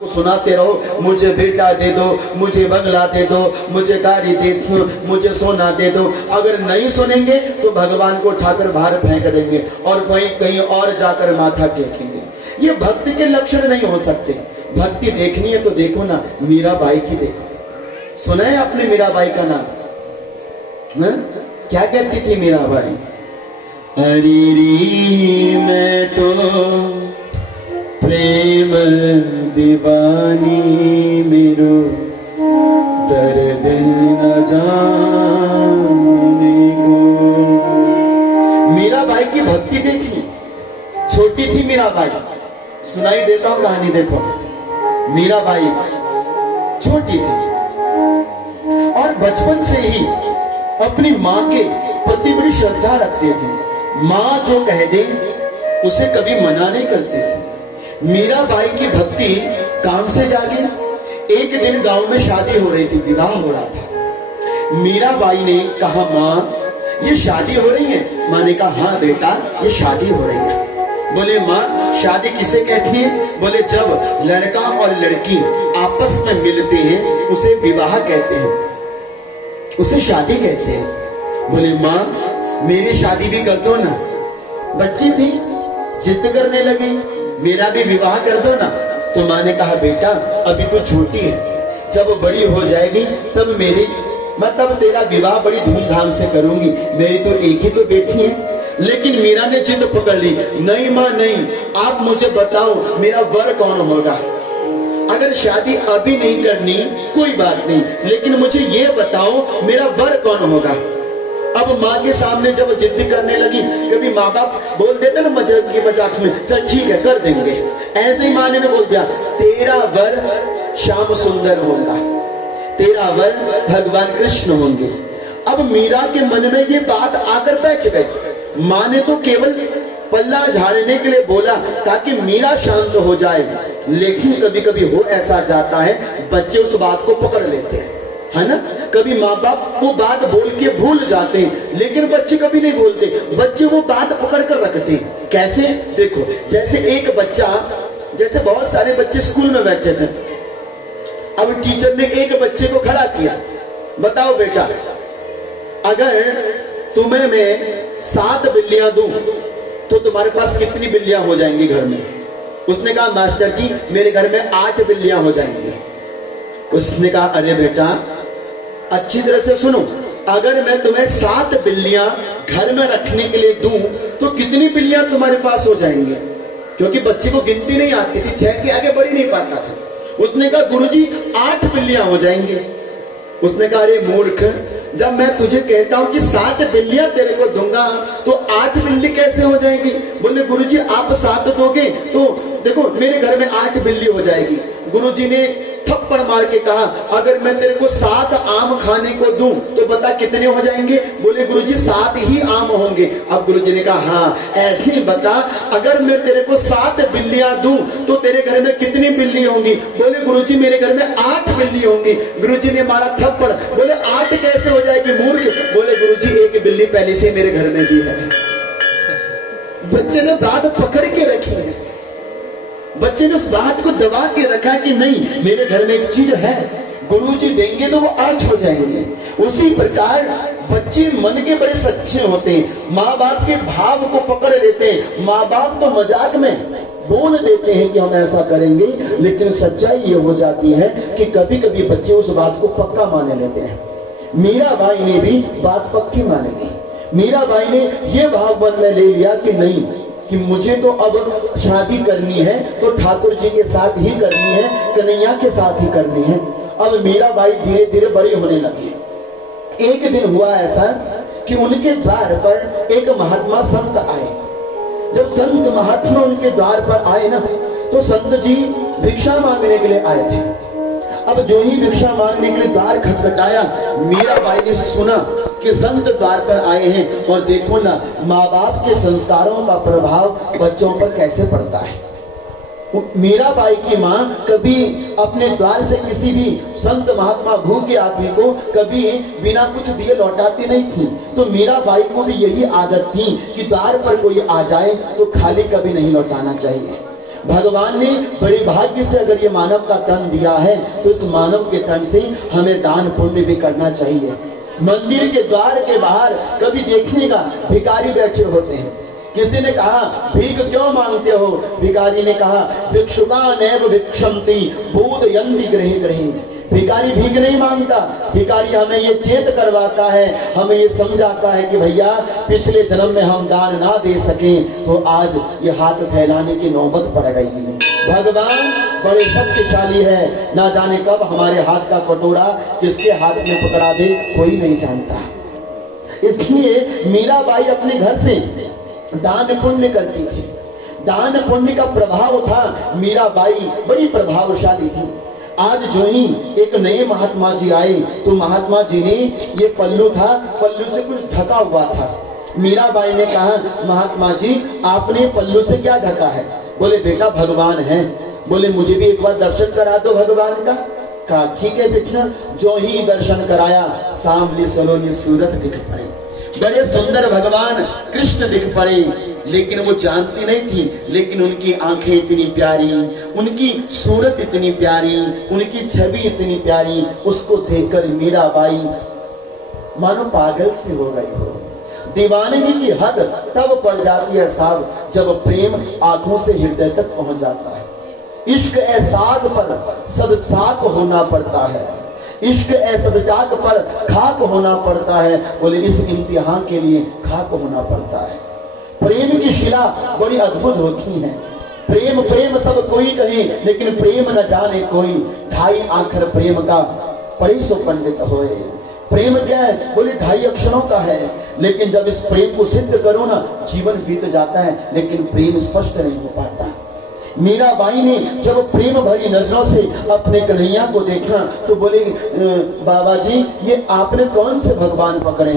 सुनाते रहो, मुझे बेटा दे दो, मुझे बंगला दे दो, मुझे गाड़ी दे दो, मुझे सोना दे दो। अगर नहीं सुनेंगे तो भगवान को उठाकर बाहर फेंक देंगे और कहीं और जाकर माथा टेकेंगे। ये भक्ति के लक्षण नहीं हो सकते। भक्ति देखनी है तो देखो ना, मीराबाई की देखो। सुना है आपने मीराबाई का नाम? क्या कहती थी मीराबाई? अरे री मैं तो प्रेम दीवानी, मेरो दर्द न जाने को। मीराबाई की भक्ति देखी। छोटी थी मीराबाई, सुनाई देता हूं कहानी। देखो, मीराबाई छोटी थी और बचपन से ही अपनी मां के प्रति बड़ी श्रद्धा रखते थे। मां जो कह दे उसे कभी मना नहीं करते थे। मीराबाई की भक्ति काम से जागी। एक दिन गांव में शादी हो रही थी, विवाह हो रहा था। मीराबाई ने कहा, मां ये शादी हो रही है? मां ने कहा, हाँ बेटा ये शादी हो रही है। बोले, मां शादी किसे कहती है? बोले, जब लड़का और लड़की आपस में मिलते हैं उसे विवाह कहते हैं, उसे शादी कहते हैं। बोले, मां मेरी शादी भी कर दो ना। बच्ची थी, जिद करने लगी, मेरा भी विवाह कर दो ना। तो मां ने कहा, बेटा अभी तो छोटी है, जब बड़ी हो जाएगी तब मैं तब तेरा विवाह बड़ी धूमधाम से करूंगी। मेरी तो एक ही तो बेटी है। लेकिन मीरा ने जिद पकड़ ली, नहीं मां नहीं, आप मुझे बताओ मेरा वर कौन होगा। अगर शादी अभी नहीं करनी कोई बात नहीं, लेकिन मुझे ये बताओ मेरा वर कौन होगा। अब माँ के सामने जब जिद्दी करने लगी, कभी माँ बाप बोल देते ना मजाक में, चल ठीक है कर देंगे, ऐसे ही माँ ने बोल दिया, तेरा वर श्याम सुंदर होगा, तेरा वर भगवान कृष्ण होंगे। अब मीरा के मन में ये बात आकर बैठ गई। माँ ने तो केवल पल्ला झाड़ने के लिए बोला ताकि मीरा शांत हो जाए, लेकिन कभी कभी हो ऐसा जाता है, बच्चे उस बात को पकड़ लेते हैं, है ना। कभी माँ बाप वो बात बोल के भूल जाते हैं, लेकिन बच्चे कभी नहीं बोलते, बच्चे वो बात पकड़ कर रखते हैं। कैसे? देखो, जैसे एक बच्चा, जैसे बहुत सारे बच्चे स्कूल में बैठे थे, अब टीचर ने एक बच्चे को खड़ा किया, बताओ बेटा अगर तुम्हें मैं 7 बिल्लियां दूं तो तुम्हारे पास कितनी बिल्लियां हो जाएंगी घर में? उसने कहा, मास्टर जी मेरे घर में 8 बिल्लियां हो जाएंगी। उसने कहा, अरे बेटा अच्छी तरह से सुनो, अगर मैं तुम्हें 7 बिल्लियां घर में रखने के लिए दूं तो कितनी बिल्लियां तुम्हारे पास हो जाएंगी? क्योंकि बच्चे को गिनती नहीं आती थी, 6 के आगे बढ़ ही नहीं पाता था। उसने कहा, गुरुजी 8 बिल्लियां हो जाएंगे। उसने कहा, अरे मूर्ख, जब मैं तुझे कहता हूं कि 7 बिल्लियां तेरे को दूंगा तो 8 बिल्ली कैसे हो जाएगी? बोले, गुरुजी आप 7 दोगे तो देखो मेरे घर में 8 बिल्ली हो जाएगी। गुरुजी ने थप्पड़ मार के कहा, अगर मैं तेरे को 7 आम खाने को दूं तो बता कितने हो जाएंगे? बोले, गुरुजी 7 ही आम होंगे। अब गुरुजी ने कहा, हाँ ऐसे ही बता, अगर मैं तेरे को 7 बिल्लियां दूं तो तेरे घर में कितनी बिल्ली होंगी? बोले, गुरुजी मेरे घर में 8 बिल्ली होंगी। गुरुजी ने मारा थप्पड़, बोले 8 कैसे हो जाएगी मूर्ख? बोले, गुरुजी 1 बिल्ली पहले से मेरे घर में भी है। बच्चे ने बात पकड़ के रखी है, बच्चे ने उस बात को दबा के रखा कि नहीं मेरे घर में एक चीज है, गुरुजी देंगे तो वो 8 हो जाएंगे। उसी प्रकार बच्चे मन के बड़े सच्चे होते हैं, माँ बाप के भाव को पकड़ लेते हैं। माँ बाप तो मजाक में बोल देते हैं कि हम ऐसा करेंगे, लेकिन सच्चाई ये हो जाती है कि कभी कभी बच्चे उस बात को पक्का मान लेते हैं। मीराबाई ने भी बात पक्की मान ली। मीराबाई ने ये भाव मन में ले लिया कि नहीं, कि मुझे तो अब शादी करनी है तो ठाकुर जी के साथ ही करनी है, कन्हैया के साथ ही करनी है। अब मीराबाई धीरे धीरे बड़ी होने लगी। एक दिन हुआ ऐसा कि उनके द्वार पर एक महात्मा संत आए। जब संत महात्मा उनके द्वार पर आए ना, तो संत जी भिक्षा मांगने के लिए आए थे। अब जो ही भिक्षा मांगने के लिए द्वार खटखटाया, मीराबाई ने सुना कि संत द्वार पर आए हैं। और देखो ना, माँ बाप के संस्कारों का प्रभाव बच्चों पर कैसे पड़ता है। मीराबाई की माँ कभी अपने द्वार से किसी भी संत महात्मा भूखे आदमी को कभी बिना कुछ दिए लौटाती नहीं थी। तो मीराबाई को भी यही आदत थी कि द्वार पर कोई आ जाए तो खाली कभी नहीं लौटाना चाहिए। भगवान ने बड़े भाग्य से अगर ये मानव का तन दिया है तो इस मानव के तन से हमें दान पुण्य भी करना चाहिए। मंदिर के द्वार के बाहर कभी देखिएगा भिखारी बैठे होते हैं। किसी ने कहा भीख क्यों मांगते हो? भिखारी ने कहा भिक्षुकानेव भिक्षन्ति बोधयन्ति गृहे गृहे। भिखारी भीख नहीं मांगता, भिखारी हमें ये चेत करवाता है, हमें ये समझाता है कि भैया पिछले जन्म में हम दान ना दे सके तो आज ये हाथ फैलाने की नौबत पड़ गई है। भगवान बड़े शक्तिशाली है, ना जाने कब हमारे हाथ का कटोरा किसके हाथ में पकड़ा दे कोई नहीं जानता। इसलिए मीराबाई अपने घर से दान पुण्य करती थी। दान पुण्य का प्रभाव था, मीराबाई बड़ी प्रभावशाली थी। आज जो ही एक नए महात्मा जी आए तो महात्मा जी ने ये पल्लू था, पल्लू से कुछ ढका हुआ था। मीराबाई ने कहा महात्मा जी आपने पल्लू से क्या ढका है? बोले बेटा भगवान है। बोले मुझे भी एक बार दर्शन करा दो भगवान का। कहा ठीक है बेटा। जो ही दर्शन कराया सामने सलोनी सूरत दिख पड़े, बड़े सुंदर भगवान कृष्ण दिख पड़े, लेकिन वो जानती नहीं थी, लेकिन उनकी आंखें इतनी प्यारी, उनकी सूरत इतनी प्यारी, उनकी छवि इतनी प्यारी, उसको देखकर मीराबाई मानो पागल सी हो गई हो। दीवानगी की हद तब पड़ जाती है साहब जब प्रेम आंखों से हृदय तक पहुंच जाता है। इश्क एहसास पर सदसाक होना पड़ता है, इश्क सदजात पर खाक होना पड़ता है। बोले इस इम्तिहान के लिए खाक होना पड़ता है। प्रेम की शिला बड़ी अद्भुत होती है। प्रेम प्रेम सब कोई कहे लेकिन प्रेम न जाने कोई, ढाई आखर प्रेम का पढ़ी सो पंडित होए। प्रेम क्या है? बोले 2.5 अक्षरों का है, लेकिन जब इस प्रेम को सिद्ध करो ना जीवन बीत जाता है, लेकिन प्रेम स्पष्ट नहीं हो पाता। मीराबाई ने जब प्रेम भरी नजरों से अपने कन्हैया को देखा तो बोले बाबा जी ये आपने कौन से भगवान पकड़े हैं?